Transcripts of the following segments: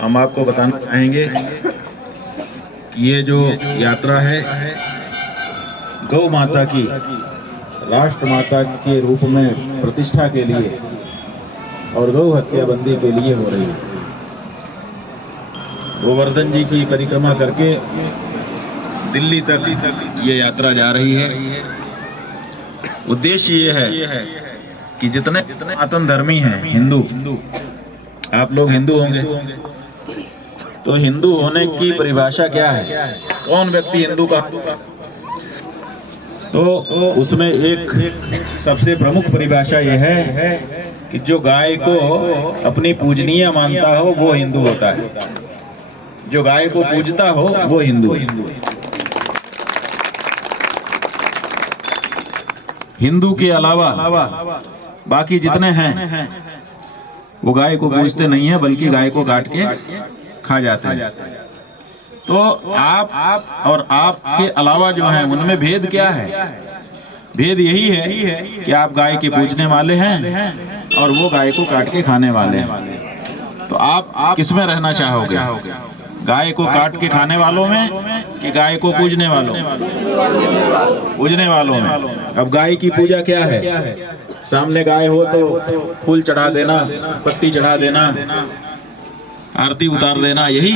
हम आपको बताना चाहेंगे कि ये जो यात्रा है गौ माता की राष्ट्र माता के रूप में प्रतिष्ठा के लिए और गौ हत्या बंदी के लिए हो रही है। गोवर्धन जी की परिक्रमा करके दिल्ली तक ये यात्रा जा रही है। उद्देश्य ये है कि जितने सनातन धर्मी हैं हिंदू, आप लोग हिंदू होंगे, तो हिंदू होने की परिभाषा क्या है, कौन व्यक्ति हिंदू का, तो उसमें एक सबसे प्रमुख परिभाषा यह है कि जो गाय को अपनी पूजनीय मानता हो वो हिंदू होता है। जो गाय को पूजता हो वो हिंदू है। हिंदू के अलावा बाकी जितने हैं वो गाय को पूजते नहीं है, बल्कि गाय को काट के खा जाते हैं। तो आप और आपके अलावा जो है उनमें भेद क्या है? भेद यही है कि आप गाय के पूजने वाले हैं और वो गाय को काट के खाने वाले हैं। तो आप किसमें रहना चाहोगे? गाय को काट के खाने वालों में कि गाय को पूजने वालों में? पूजने वालों में। अब गाय की पूजा क्या है? सामने गाय हो तो फूल चढ़ा देना, पत्ती चढ़ा देना, आरती उतार देना, यही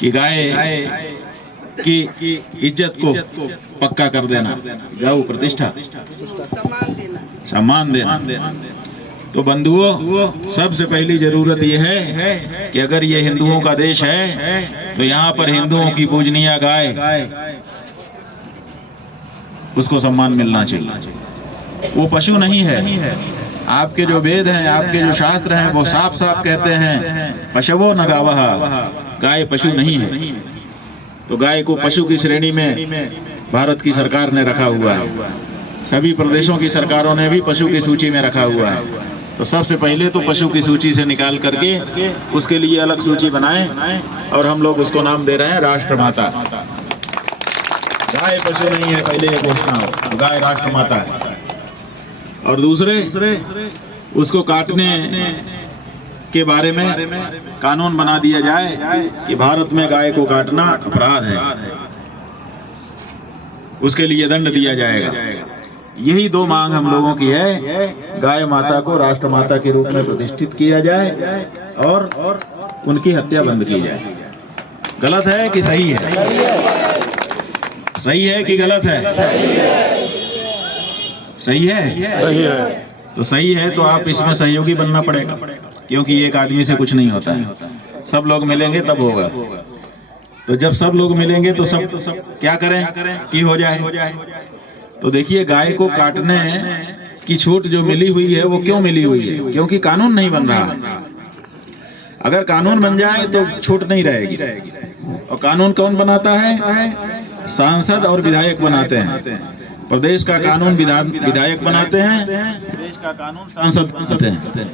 कि गाय की इज्जत को पक्का कर देना, गौ प्रतिष्ठा, सम्मान देना। तो बंधुओं, सबसे पहली जरूरत यह है कि अगर ये हिंदुओं का देश है तो यहाँ पर हिंदुओं की पूजनीय गाय, उसको सम्मान मिलना चाहिए। वो पशु नहीं है। आपके जो वेद हैं, आपके जो शास्त्र हैं, वो साफ साफ कहते हैं पशवो न गावः, गाय पशु नहीं है। तो गाय को पशु की श्रेणी में भारत की सरकार ने रखा हुआ है। सभी प्रदेशों की सरकारों ने भी पशु की सूची में रखा हुआ है। तो सबसे पहले तो पशु की सूची से निकाल करके उसके लिए अलग सूची बनाएं और हम लोग उसको नाम दे रहे हैं राष्ट्र माता। गाय पशु नहीं है, पहले ये घोषणा हो, गाय राष्ट्र माता है। और दूसरे, उसको काटने के बारे में कानून बना दिया जाए कि भारत में गाय को काटना अपराध है, उसके लिए दंड दिया जाएगा। यही दो मांग हम लोगों की है। गाय माता को राष्ट्र माता के रूप में प्रतिष्ठित किया जाए और उनकी हत्या बंद की जाए। गलत है कि सही है? सही है कि गलत है? सही है? सही है। तो सही है तो आप इसमें सहयोगी बनना पड़ेगा, क्योंकि एक आदमी से कुछ नहीं होता है। सब लोग मिलेंगे तब होगा। तो जब सब लोग मिलेंगे तो सब क्या करें कि हो जाए। तो देखिए, गाय को काटने की छूट जो मिली हुई है वो क्यों मिली हुई है? क्योंकि कानून नहीं बन रहा है। अगर कानून बन जाए तो छूट नहीं रहेगी। और कानून कौन बनाता है? सांसद और विधायक बनाते हैं। प्रदेश का कानून विधायक बनाते हैं, देश का कानून सांसद बनाते हैं।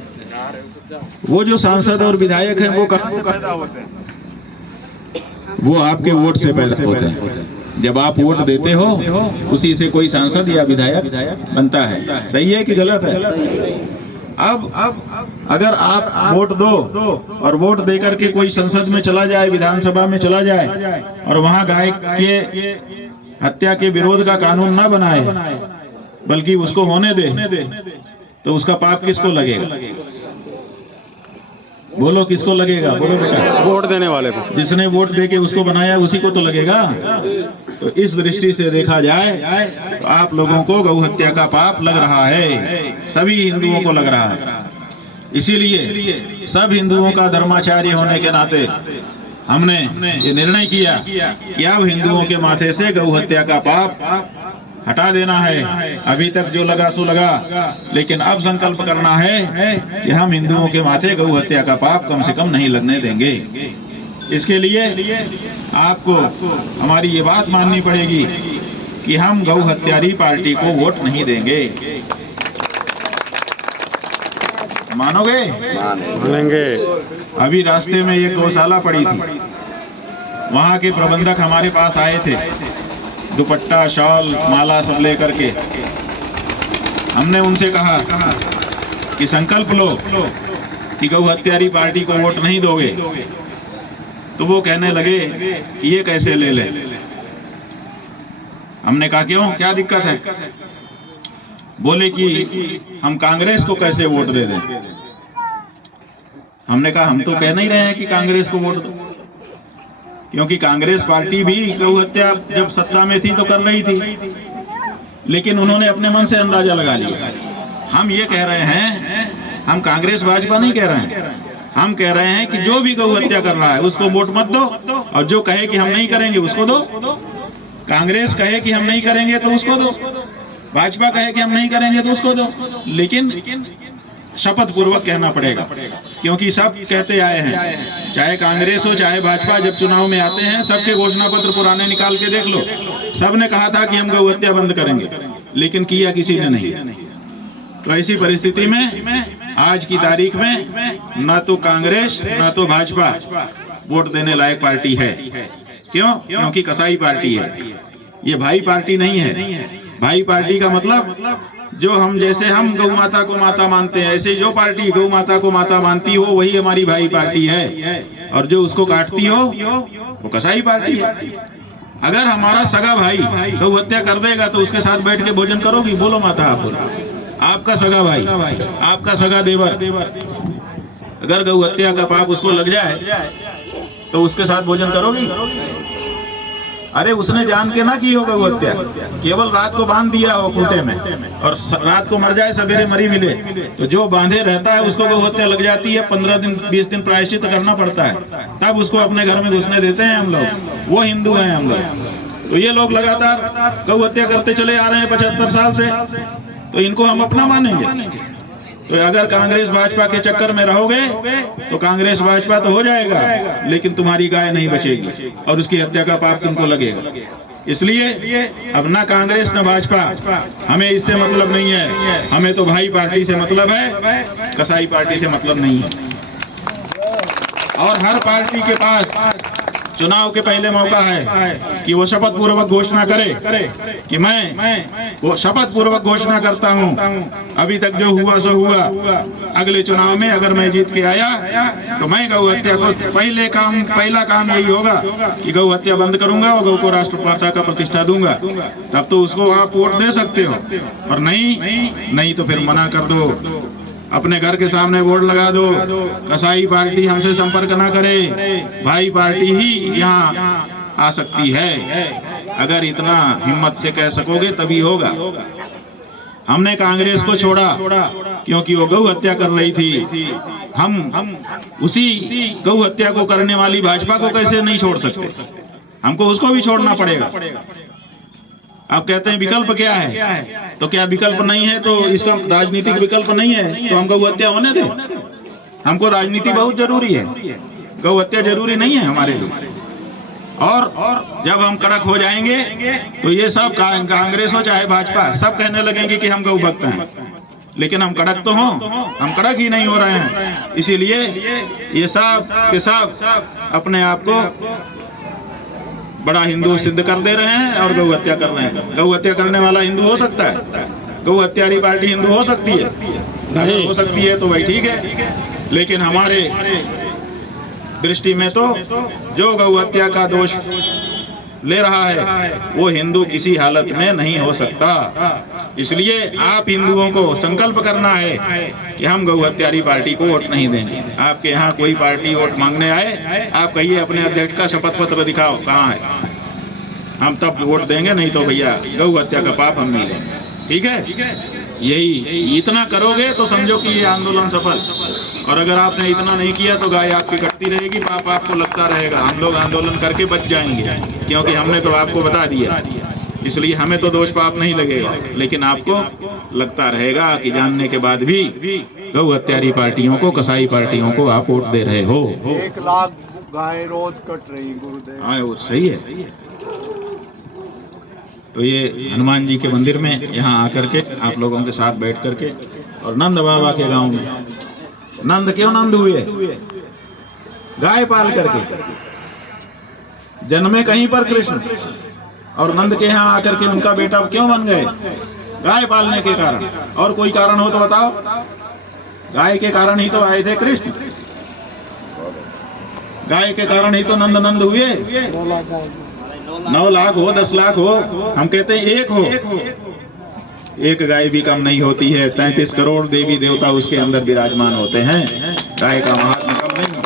वो जो सांसद और विधायक हैं वो कहाँ से पैदा होते हैं? वो आपके वोट से पैदा होते हैं। जब आप वोट देते हो उसी से कोई सांसद या विधायक बनता है। सही है कि गलत है? अब अगर आप वोट दो और वोट देकर के कोई संसद में चला जाए, विधानसभा में चला जाए और वहां गाय के हत्या के विरोध का कानून ना बनाए, बल्कि उसको होने दे, तो उसका पाप किसको लगेगा? बोलो, किसको लगेगा? बोलो बेटा। वोट देने वाले को। जिसने वोट देके उसको बनाया उसी को तो लगेगा। तो इस दृष्टि से देखा जाए तो आप लोगों को गौ हत्या का पाप लग रहा है, सभी हिंदुओं को लग रहा है। इसीलिए सब हिंदुओं का धर्माचार्य होने के नाते हमने ये निर्णय किया कि अब हिंदुओं के माथे से गौ हत्या का पाप हटा देना है। अभी तक जो लगा सो लगा, लेकिन अब संकल्प करना है कि हम हिंदुओं के माथे गौ हत्या का पाप कम से कम नहीं लगने देंगे। इसके लिए आपको हमारी ये बात माननी पड़ेगी कि हम गौ हत्यारी पार्टी को वोट नहीं देंगे। मानोगे? मानेंगे। अभी रास्ते में एक गौशाला पड़ी थी, वहां के प्रबंधक हमारे पास आए थे, दुपट्टा, शॉल, माला सब लेकर के। हमने उनसे कहा कि संकल्प लो कि गौ हत्यारी पार्टी को वोट नहीं दोगे, तो वो कहने लगे कि ये कैसे ले ले। हमने कहा क्यों, क्या दिक्कत है? बोले कि हम कांग्रेस को कैसे वोट दे दें। हमने कहा हम तो कह नहीं रहे हैं कि कांग्रेस को वोट दो, क्योंकि कांग्रेस पार्टी भी गौ हत्या जब सत्ता में थी तो कर रही थी, लेकिन उन्होंने अपने मन से अंदाजा लगा लिया। हम ये कह रहे हैं, हम कांग्रेस भाजपा नहीं कह रहे हैं, हम कह रहे हैं कि जो भी गौ हत्या कर रहा है उसको वोट मत दो, और जो कहे कि हम नहीं करेंगे उसको दो। कांग्रेस कहे कि हम नहीं करेंगे तो उसको दो, भाजपा कहे कि हम नहीं करेंगे तो उसको दो, लेकिन शपथ पूर्वक कहना पड़ेगा, क्योंकि सब कहते आए हैं, चाहे कांग्रेस हो चाहे भाजपा, जब चुनाव में आते हैं सबके घोषणा पत्र पुराने निकाल के देख लो, सबने कहा था कि हम गौ हत्या बंद करेंगे, लेकिन किया किसी ने नहीं। तो ऐसी परिस्थिति में आज की तारीख में ना तो कांग्रेस ना तो भाजपा वोट देने लायक पार्टी है। क्यों? क्योंकि कसाई पार्टी है, ये भाई पार्टी नहीं है। भाई पार्टी का मतलब जो हम, जैसे हम गौ माता को माता मानते हैं, ऐसे जो पार्टी गौ माता को माता मानती हो वही हमारी भाई पार्टी है, और जो उसको काटती हो वो कसाई पार्टी है। अगर हमारा सगा भाई गौ हत्या कर देगा तो उसके साथ बैठ के भोजन करोगी? बोलो माता, आप बोलो। आपका सगा भाई, आपका सगा देवर, अगर गौ हत्या का पाप उसको लग जाए तो उसके साथ भोजन करोगी? अरे उसने जान के ना की हो गौ हत्या, केवल रात को बांध दिया हो खूंटे में, और रात को मर जाए सवेरे मरी मिले, तो जो बांधे रहता है उसको गौ हत्या लग जाती है। 15 दिन 20 दिन प्रायश्चित करना पड़ता है, तब उसको अपने घर में घुसने देते हैं हम लोग। वो हिंदू हैं हम लोग। तो ये लोग लगातार गौ हत्या करते चले आ रहे हैं 75 साल से, तो इनको हम अपना मानेंगे? तो अगर कांग्रेस भाजपा के चक्कर में रहोगे तो कांग्रेस भाजपा तो हो जाएगा, लेकिन तुम्हारी गाय नहीं बचेगी और उसकी हत्या का पाप तुमको लगेगा। इसलिए अब ना कांग्रेस न भाजपा, हमें इससे मतलब नहीं है। हमें तो भाई पार्टी से मतलब है, कसाई पार्टी से मतलब नहीं है। और हर पार्टी के पास चुनाव के पहले मौका है कि वो शपथ पूर्वक घोषणा करे कि मैं वो शपथ पूर्वक घोषणा करता हूं, अभी तक जो हुआ सो हुआ, अगले चुनाव में अगर मैं जीत के आया तो मैं गौ हत्या को पहला काम यही होगा कि गौ हत्या बंद करूंगा और गौ को राष्ट्रपिता का प्रतिष्ठा दूंगा। तब तो उसको आप वोट दे सकते हो, और नहीं तो फिर मना कर दो, अपने घर के सामने बोर्ड लगा दो, कसाई पार्टी हमसे संपर्क ना करे, भाई पार्टी ही यहाँ आ सकती है। अगर इतना हिम्मत से कह सकोगे तभी होगा। हमने कांग्रेस को छोड़ा क्योंकि वो गौ हत्या कर रही थी। हम उसी गौ हत्या को करने वाली भाजपा को कैसे नहीं छोड़ सकते? हमको उसको भी छोड़ना पड़ेगा। आप कहते हैं विकल्प क्या है, तो क्या विकल्प नहीं है? तो इसका राजनीतिक विकल्प नहीं है तो हम गौ हत्या होने दें? हमको राजनीति बहुत जरूरी है, गौ हत्या जरूरी नहीं है हमारे लिए। और जब हम कड़क हो जाएंगे तो ये सब कांग्रेस हो चाहे भाजपा सब कहने लगेंगे कि हम गौ भक्त हैं, लेकिन हम कड़क तो हों, हम कड़क ही नहीं हो रहे हैं। इसीलिए ये सब के सब अपने आप को बड़ा हिंदू सिद्ध कर दे रहे हैं और गौ हत्या कर रहे हैं। गौ हत्या करने वाला हिंदू हो सकता है? गौ हत्यारी पार्टी हिंदू हो सकती है? नहीं हो सकती है, तो भाई ठीक है। लेकिन हमारे दृष्टि में तो जो गौ हत्या का दोष ले रहा है वो हिंदू किसी हालत में नहीं हो सकता। इसलिए आप हिंदुओं को संकल्प करना है कि हम गौ हत्यारी पार्टी को वोट नहीं देंगे। आपके यहाँ कोई पार्टी वोट मांगने आए, आप कहिए अपने अध्यक्ष का शपथ पत्र दिखाओ कहाँ है, हम तब वोट देंगे, नहीं तो भैया गौ हत्या का पाप हम नहीं लेंगे। ठीक है? यही इतना करोगे तो समझो कि ये आंदोलन सफल। और अगर आपने इतना नहीं किया तो गाय आपकी कटती रहेगी, पाप आपको लगता रहेगा। हम लोग आंदोलन करके बच जाएंगे क्योंकि हमने तो आपको बता दिया, इसलिए हमें तो दोष पाप नहीं लगेगा, लेकिन आपको लगता रहेगा कि जानने के बाद भी गौ हत्यारी पार्टियों को, कसाई पार्टियों को आप वोट दे रहे हो। 1 लाख गाय रोज कट रही गुरुदेव। हाँ वो सही है। तो ये हनुमान जी के मंदिर में यहाँ आकर के आप लोगों के साथ बैठ करके, और नंद बाबा के गांव में नंद क्यों नंद हुए? गाय पाल करके। जन्मे कहीं पर कृष्ण और नंद के यहाँ आकर के उनका बेटा क्यों बन गए? गाय पालने के कारण। और कोई कारण हो तो बताओ? गाय के कारण ही तो आए थे कृष्ण, गाय के कारण ही तो नंद नंद हुए। 9 लाख हो 10 लाख हो, हम कहते हैं एक हो, एक गाय भी कम नहीं होती है। 33 करोड़ देवी देवता उसके अंदर विराजमान होते हैं, गाय का महात्म्य कम नहीं।